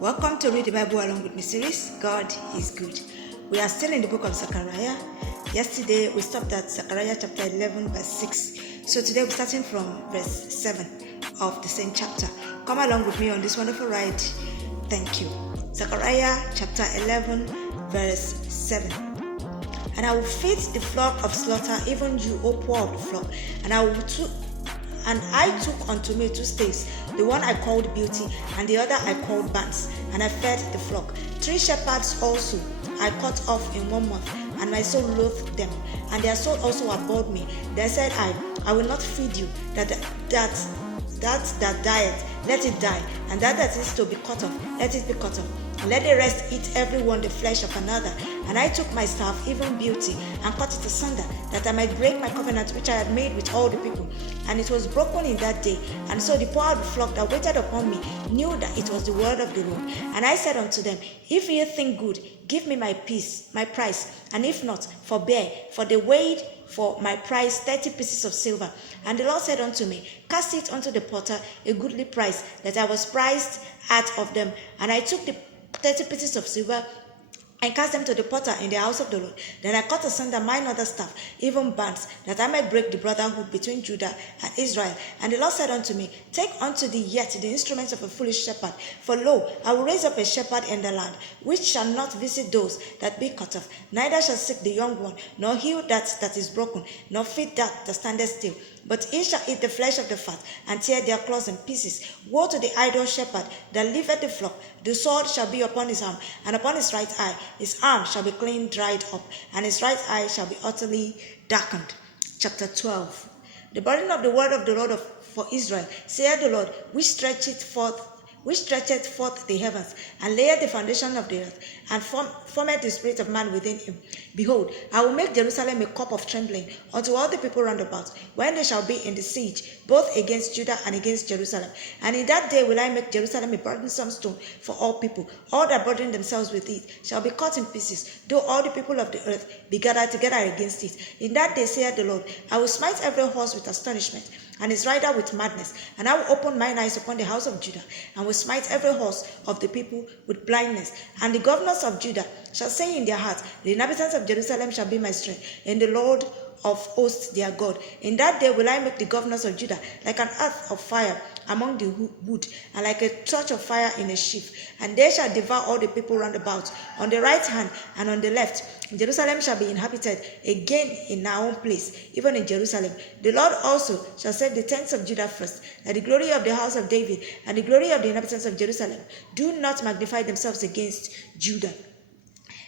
Welcome to Read the Bible Along with Me series. God is good. We are still in the book of Zechariah. Yesterday we stopped at Zechariah chapter 11 verse 6. So today we're starting from verse 7 of the same chapter. Come along with me on this wonderful ride. Thank you. Zechariah chapter 11 verse 7. And I will feed the flock of slaughter, even you, O poor of the flock. And I took unto me 2 staves, the one I called Beauty, and the other I called Bands, and I fed the flock. 3 shepherds also I cut off in 1 month, and my soul loathed them, and their soul also abhorred me. Then said I will not feed you, that dieth, let it die, and that is to be cut off, let it be cut off. And let the rest eat every one the flesh of another. And I took my staff, even Beauty, and cut it asunder, that I might break my covenant which I had made with all the people. And it was broken in that day. And so the poor of the flock that waited upon me knew that it was the word of the Lord. And I said unto them, if ye think good, give me my price, and if not, forbear, for they weighed for my price 30 pieces of silver. And the Lord said unto me, cast it unto the potter a goodly price, that I was priced out of them. And I took the 30 pieces of silver and cast them to the potter in the house of the Lord. Then I cut asunder mine other staff, even bands, that I might break the brotherhood between Judah and Israel. And the Lord said unto me, take unto thee yet the instruments of a foolish shepherd. For lo, I will raise up a shepherd in the land, which shall not visit those that be cut off, neither shall seek the young one, nor heal that is broken, nor feed that standeth still. But he shall eat the flesh of the fat, and tear their claws in pieces. Woe to the idle shepherd that leaveth the flock! The sword shall be upon his arm, and upon his right eye. His arm shall be clean dried up, and his right eye shall be utterly darkened. Chapter 12. The burden of the word of the Lord for Israel, saith the Lord, which stretcheth forth the heavens, and layeth the foundation of the earth, and formeth the spirit of man within him. Behold, I will make Jerusalem a cup of trembling unto all the people round about, when they shall be in the siege, both against Judah and against Jerusalem. And in that day will I make Jerusalem a burdensome stone for all people. All that burden themselves with it shall be cut in pieces, though all the people of the earth be gathered together against it. In that day, saith the Lord, I will smite every horse with astonishment, and his rider with madness, and I will open mine eyes upon the house of Judah, and will smite every horse of the people with blindness. And the governors of Judah shall say in their hearts, the inhabitants of Jerusalem shall be my strength, and the Lord of hosts their God. In that day will I make the governors of Judah like an earth of fire among the wood, and like a torch of fire in a sheaf. And they shall devour all the people round about, on the right hand and on the left. Jerusalem shall be inhabited again in our own place, even in Jerusalem. The Lord also shall save the tents of Judah first, that the glory of the house of David and the glory of the inhabitants of Jerusalem do not magnify themselves against Judah.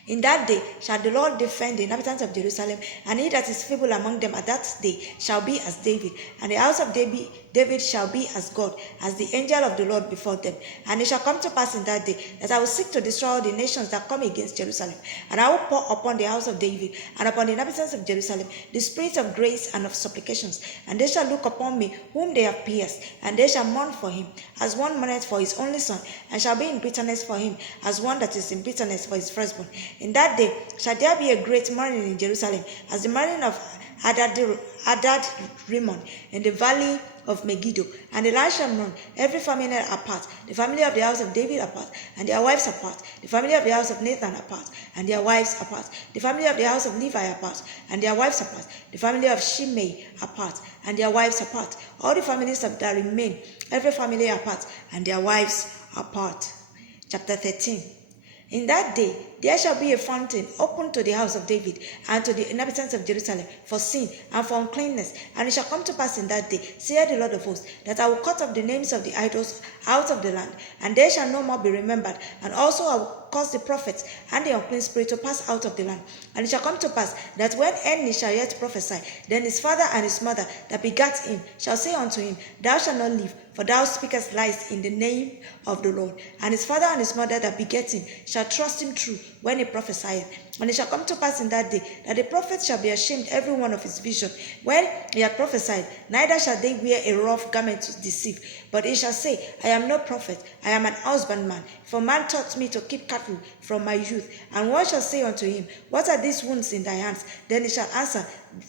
In that day shall the Lord defend the inhabitants of Jerusalem, and he that is feeble among them at that day shall be as David, and the house of David shall be as God, as the angel of the Lord before them. And it shall come to pass in that day that I will seek to destroy all the nations that come against Jerusalem, and I will pour upon the house of David and upon the inhabitants of Jerusalem the spirit of grace and of supplications, and they shall look upon me whom they have pierced, and they shall mourn for him as one mourneth for his only son, and shall be in bitterness for him as one that is in bitterness for his firstborn. In that day shall there be a great mourning in Jerusalem, as the mourning of Rtbawm in the valley of Megiddo. And the land shall mourn, every family apart, the family of the house of David apart, and their wives apart, the family of the house of Nathan apart, and their wives apart, the family of the house of Levi apart, and their wives apart, the family of Shimei apart, and their wives apart, all the families that remain, every family apart, and their wives apart. Chapter 13. In that day there shall be a fountain open to the house of David and to the inhabitants of Jerusalem for sin and for uncleanness. And it shall come to pass in that day, saith the Lord of hosts, that I will cut off the names of the idols out of the land, and they shall no more be remembered. And also I will cause the prophets and the unclean spirit to pass out of the land. And it shall come to pass that when any shall yet prophesy, then his father and his mother that begat him shall say unto him, thou shalt not live, for thou speakest lies in the name of the Lord. And his father and his mother that begat him shall trust him true when he prophesieth. And it shall come to pass in that day that the prophet shall be ashamed every one of his vision when he had prophesied, neither shall they wear a rough garment to deceive. But he shall say, I am no prophet, I am an husbandman. For man taught me to keep cattle from my youth. And one shall say unto him, what are these wounds in thy hands? Then he shall answer,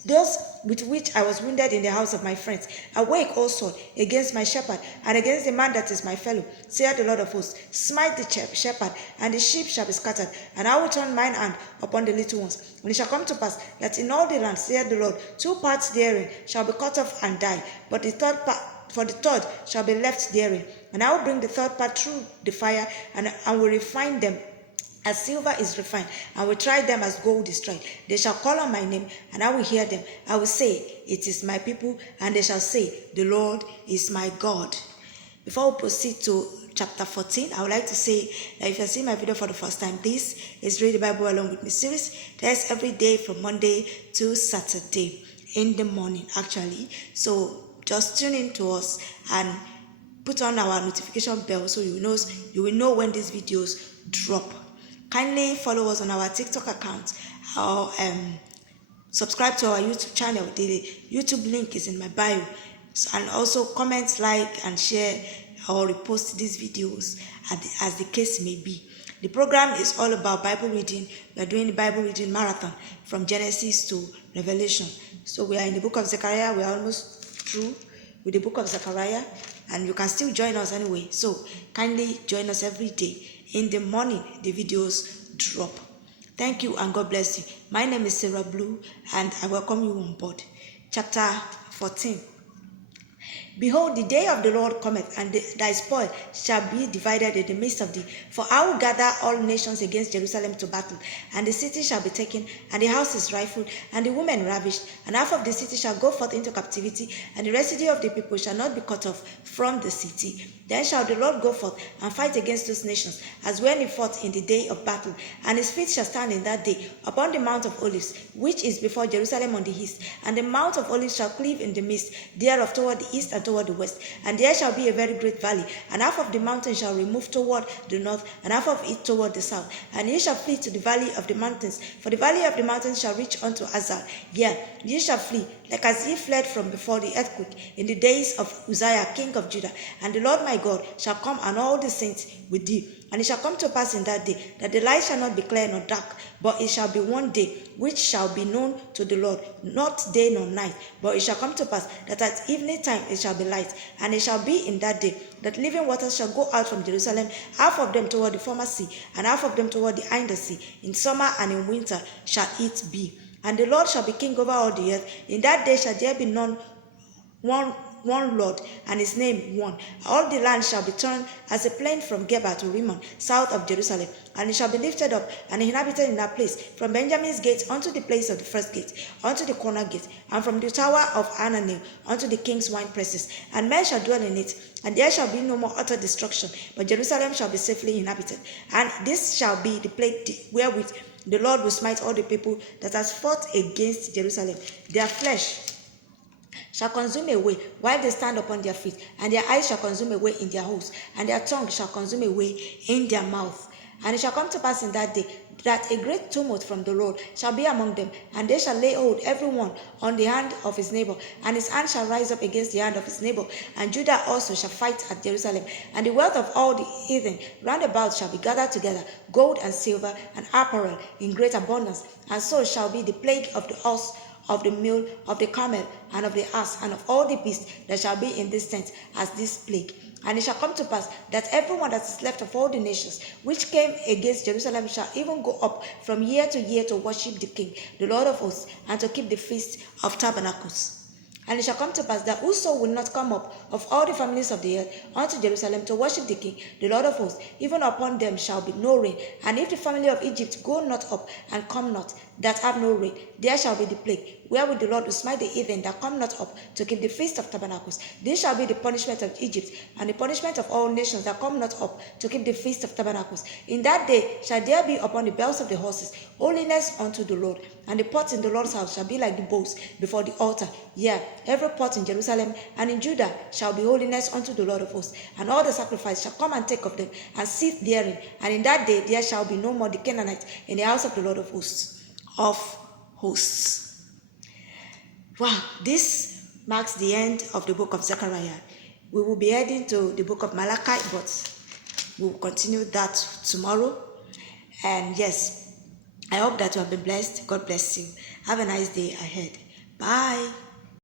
those with which I was wounded in the house of my friends. Awake, O sword, against my shepherd, and against the man that is my fellow, saith the Lord of hosts. Smite the shepherd, and the sheep shall be scattered, and I will turn mine hand upon the little ones. And it shall come to pass that in all the land, saith the Lord, 2 parts therein shall be cut off and die, but the third part, for the third shall be left therein. And I will bring the third part through the fire, and will refine them as silver is refined, and will try them as gold is tried. They shall call on my name, and I will hear them. I will say, it is my people, and they shall say, the Lord is my God. Before we proceed to chapter 14, I would like to say that if you're seeing my video for the first time, this is Read the Bible Along with Me series. That's every day from Monday to Saturday in the morning, actually. So just tune in to us and put on our notification bell so you will know when these videos drop. Kindly follow us on our TikTok account or subscribe to our YouTube channel. The YouTube link is in my bio. And also comment, like, and share or repost these videos as the case may be. The program is all about Bible reading. We are doing the Bible reading marathon from Genesis to Revelation. So we are in the book of Zechariah. We are almost through with the book of Zechariah, and you can still join us anyway. So kindly join us every day. In the morning, the videos drop. Thank you and God bless you. My name is Sarah Blue, and I welcome you on board. Chapter 14. Behold, the day of the Lord cometh, and thy spoil shall be divided in the midst of thee. For I will gather all nations against Jerusalem to battle, and the city shall be taken, and the houses rifled, and the women ravished, and half of the city shall go forth into captivity, and the residue of the people shall not be cut off from the city. Then shall the Lord go forth and fight against those nations, as when he fought in the day of battle. And his feet shall stand in that day upon the Mount of Olives, which is before Jerusalem on the east. And the Mount of Olives shall cleave in the midst thereof toward the east and toward the west. And there shall be a very great valley, and half of the mountain shall remove toward the north, and half of it toward the south. And ye shall flee to the valley of the mountains, for the valley of the mountains shall reach unto Azal. Yea, ye shall flee, like as ye fled from before the earthquake in the days of Uzziah king of Judah. And the Lord my God shall come, and all the saints with thee. And it shall come to pass in that day that the light shall not be clear nor dark, but it shall be one day which shall be known to the Lord, not day nor night. But it shall come to pass that at evening time it shall be light. And it shall be in that day that living waters shall go out from Jerusalem, half of them toward the former sea, and half of them toward the hinder sea. In summer and in winter shall it be. And the Lord shall be king over all the earth. In that day shall there be none one Lord, and his name one. All the land shall be turned as a plain from Geba to Rimmon, south of Jerusalem, and it shall be lifted up and inhabited in that place, from Benjamin's gate unto the place of the first gate, unto the corner gate, and from the tower of Ananel unto the king's wine presses. And men shall dwell in it, and there shall be no more utter destruction, but Jerusalem shall be safely inhabited. And this shall be the plague wherewith the Lord will smite all the people that has fought against Jerusalem. Their flesh shall consume away while they stand upon their feet, and their eyes shall consume away in their holes, and their tongue shall consume away in their mouth. And it shall come to pass in that day that a great tumult from the Lord shall be among them, and they shall lay hold every one on the hand of his neighbor, and his hand shall rise up against the hand of his neighbor. And Judah also shall fight at Jerusalem, and the wealth of all the heathen round about shall be gathered together, gold and silver and apparel in great abundance. And so shall be the plague of the horse, of the mule, of the camel, and of the ass, and of all the beasts that shall be in this tent, as this plague. And it shall come to pass that everyone that is left of all the nations which came against Jerusalem shall even go up from year to year to worship the King, the Lord of hosts, and to keep the feast of tabernacles. And it shall come to pass that whoso will not come up of all the families of the earth unto Jerusalem to worship the King, the Lord of hosts, even upon them shall be no rain. And if the family of Egypt go not up and come not, that have no rain, there shall be the plague, wherewith the Lord will smite the heathen that come not up to keep the feast of tabernacles. This shall be the punishment of Egypt, and the punishment of all nations that come not up to keep the feast of tabernacles. In that day shall there be upon the bells of the horses holiness unto the Lord, and the pots in the Lord's house shall be like the bowls before the altar. Yea, every pot in Jerusalem and in Judah shall be holiness unto the Lord of hosts, and all the sacrifice shall come and take of them, and sit therein. And in that day there shall be no more the Canaanites in the house of the Lord of hosts. Wow, this marks the end of the book of Zechariah. We will be heading to the book of Malachi, but we will continue that tomorrow. And yes, I hope that you have been blessed. God bless you. Have a nice day ahead. Bye.